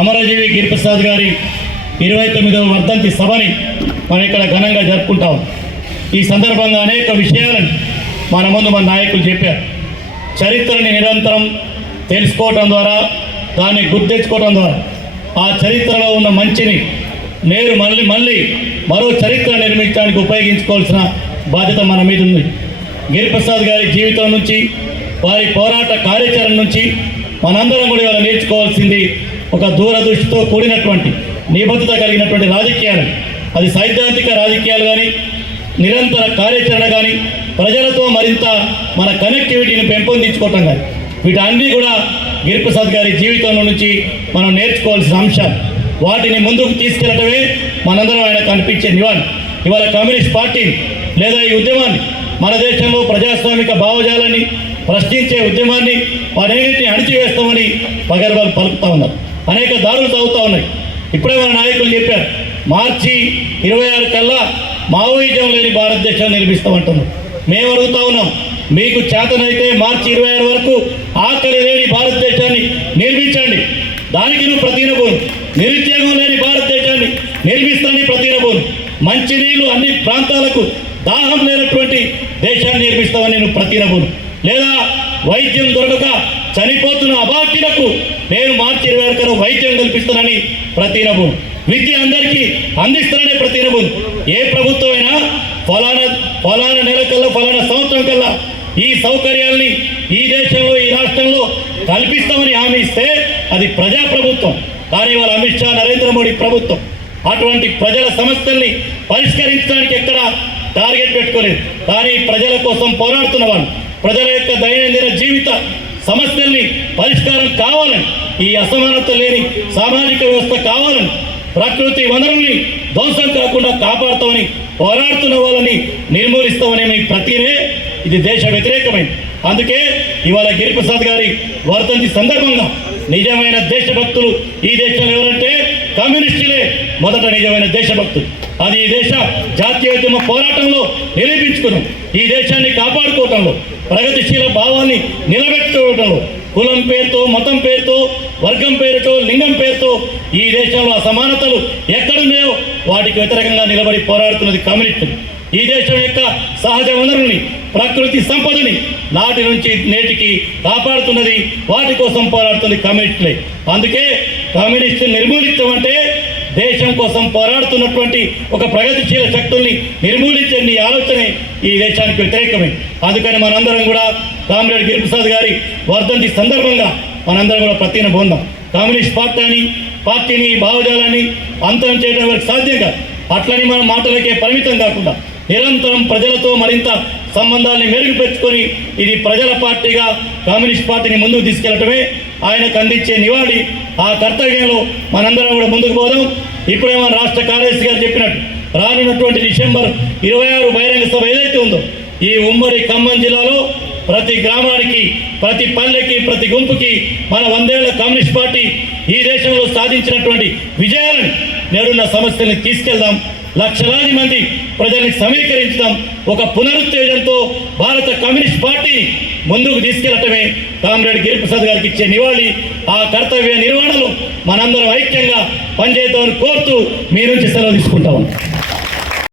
అమరజీవి గిరిప్రసాద్ గారి 29వ వర్ధంతి సభని మనం ఇక్కడ ఘనంగా జరుపుకుంటాం. ఈ సందర్భంగా అనేక విషయాలను మన ముందు మన నాయకులు చెప్పారు. చరిత్రని నిరంతరం తెలుసుకోవటం ద్వారా, దాన్ని గుర్తించుకోవటం ద్వారా ఆ చరిత్రలో ఉన్న మంచిని నేరు మళ్ళీ మరో చరిత్ర నిర్మించడానికి ఉపయోగించుకోవాల్సిన బాధ్యత మన మీద ఉంది. గిరిప్రసాద్ గారి జీవితం నుంచి, వారి పోరాట కార్యాచరణ నుంచి మనందరం కూడా ఇవాళ నేర్చుకోవాల్సింది ఒక దూరదృష్టితో కూడినటువంటి నిబద్ధత కలిగినటువంటి రాజకీయాలు. అది సైద్ధాంతిక రాజకీయాలు కానీ, నిరంతర కార్యాచరణ కానీ, ప్రజలతో మరింత మన కనెక్టివిటీని పెంపొందించుకోవటం కానీ, వీటన్నీ కూడా గిరిప్రసాద్ గారి జీవితంలో నుంచి మనం నేర్చుకోవాల్సిన అంశాలు. వాటిని ముందుకు తీసుకెళ్లటమే మనందరం ఆయన కనిపించే నివాళి. ఇవాళ కమ్యూనిస్ట్ పార్టీ లేదా ఈ ఉద్యమాన్ని, మన దేశంలో ప్రజాస్వామిక భావజాలాన్ని ప్రశ్నించే ఉద్యమాన్ని వాటన్నిటిని అణిచివేస్తామని పగర్వాలు పలుకుతూ ఉన్నారు. అనేక దారులు సాగుతూ ఉన్నాయి. ఇప్పుడే మన నాయకులు చెప్పారు, మార్చి 26 కల్లా మావోయిజం లేని భారతదేశం నిర్మిస్తామంటున్నారు. మేము అడుగుతా ఉన్నాం, మీకు చేతనైతే మార్చి 26 వరకు ఆకలి లేని భారతదేశాన్ని నిర్మించండి. దానికి నువ్వు ప్రతినబోను. నిరుద్యోగం లేని భారతదేశాన్ని నిర్మిస్తానని ప్రతినబోను. మంచినీళ్ళు అన్ని ప్రాంతాలకు దాహం లేనటువంటి దేశాన్ని నిర్మిస్తామని నువ్వు ప్రతినబోను. లేదా వైద్యం దొరకక చనిపోతున్న అభాగ్యులకు నేను మార్చి 26 కల్లా వైద్యం కల్పిస్తానని ప్రతినబోను. విద్య అందరికీ అందిస్తానని ప్రతినబోను. ఏ ప్రభుత్వం అయినా ఫలానా నెల కల్లా, ఫలానా సంవత్సరం కల్లా ఈ సౌకర్యాల్ని ఈ దేశంలో, ఈ రాష్ట్రంలో కల్పిస్తామని హామీ ఇస్తే అది ప్రజాప్రభుత్వం. కానీ వాళ్ళ అమిత్ షా, నరేంద్ర మోడీ ప్రభుత్వం అటువంటి ప్రజల సమస్యల్ని పరిష్కరించడానికి ఎక్కడ టార్గెట్ పెట్టుకోలేదు. కానీ ప్రజల కోసం పోరాడుతున్న వాళ్ళు, ప్రజల యొక్క దైనందిన జీవిత సమస్యల్ని పరిష్కారం కావాలని, ఈ అసమానత లేని సామాజిక వ్యవస్థ కావాలని, ప్రకృతి వనరుల్ని ధ్వంసం కాకుండా కాపాడుతామని పోరాడుతున్న వాళ్ళని నిర్మూలిస్తామని మీ ప్రతినే ఇది దేశ వ్యతిరేకమైంది. అందుకే ఇవాళ గిరిప్రసాద్ గారి వర్ధంతి సందర్భంగా నిజమైన దేశభక్తులు ఈ దేశంలో ఎవరంటే కమ్యూనిస్టులే మొదట నిజమైన దేశభక్తులు. అది ఈ దేశ జాతీయోద్యమ పోరాటంలో నిరూపించుకున్నాం. ఈ దేశాన్ని కాపాడుకోవటంలో, ప్రగతిశీల భావాన్ని నిలబెట్టుకోవటంలో, కులం పేరుతో, మతం పేరుతో, వర్గం పేరుతో, లింగం పేరుతో ఈ దేశంలో అసమానతలు ఎక్కడున్నాయో వాటికి వ్యతిరేకంగా నిలబడి పోరాడుతున్నది కమ్యూనిస్టులు. ఈ దేశం యొక్క సహజ వనరుల్ని, ప్రకృతి సంపదని నాటి నుంచి నేటికి కాపాడుతున్నది, వాటి కోసం పోరాడుతుంది కమ్యూనిస్టులే. అందుకే కమ్యూనిస్టు నిర్మూలించమంటే దేశం కోసం పోరాడుతున్నటువంటి ఒక ప్రగతిశీల శక్తుల్ని నిర్మూలించే ఆలోచనే ఈ దేశానికి వ్యతిరేకమే. అందుకని మనందరం కూడా కామ్రేడ్ గిరిప్రసాద్ గారి వర్ధంతి సందర్భంగా మనందరం కూడా ప్రతిన పొందాం. కమ్యూనిస్ట్ పార్టీని భావజాలాన్ని అంతం చేయడం వరకు సాధ్యం కాదు. అట్లని మన మాటలకే పరిమితం కాకుండా నిరంతరం ప్రజలతో మరింత సంబంధాన్ని మెరుగుపెట్టుకొని ఇది ప్రజల పార్టీగా కమ్యూనిస్ట్ పార్టీని ముందుకు తీసుకెళ్లటమే ఆయనకు అందించే నివాళి. ఆ కర్తవ్యంలో మనందరం కూడా ముందుకు పోదాం. ఇప్పుడే మన రాష్ట్ర కార్యదర్శి గారు చెప్పినట్టు రానున్నటువంటి డిసెంబర్ 26 బహిరంగ సభ ఏదైతే ఉందో, ఈ ఉమ్మడి ఖమ్మం జిల్లాలో ప్రతి గ్రామానికి, ప్రతి పల్లెకి, ప్రతి గుంపుకి మన 100 ఏళ్ల కమ్యూనిస్ట్ పార్టీ ఈ దేశంలో సాధించినటువంటి విజయాలను, నేడున్న సమస్యల్ని తీసుకెళ్దాం. లక్షలాది మంది ప్రజల్ని సమీకరించుదాం. ఒక పునరుత్తేజంతో భారత కమ్యూనిస్ట్ పార్టీని ముందుకు తీసుకెళ్లటమే కామ్రేడ్ గిరిప్రసాద్ గారికి ఇచ్చే నివాళి. ఆ కర్తవ్య నిర్వహణలో మనందరం ఐక్యంగా పనిచేద్దామని కోరుతూ మీ నుంచి సెలవు తీసుకుంటాం.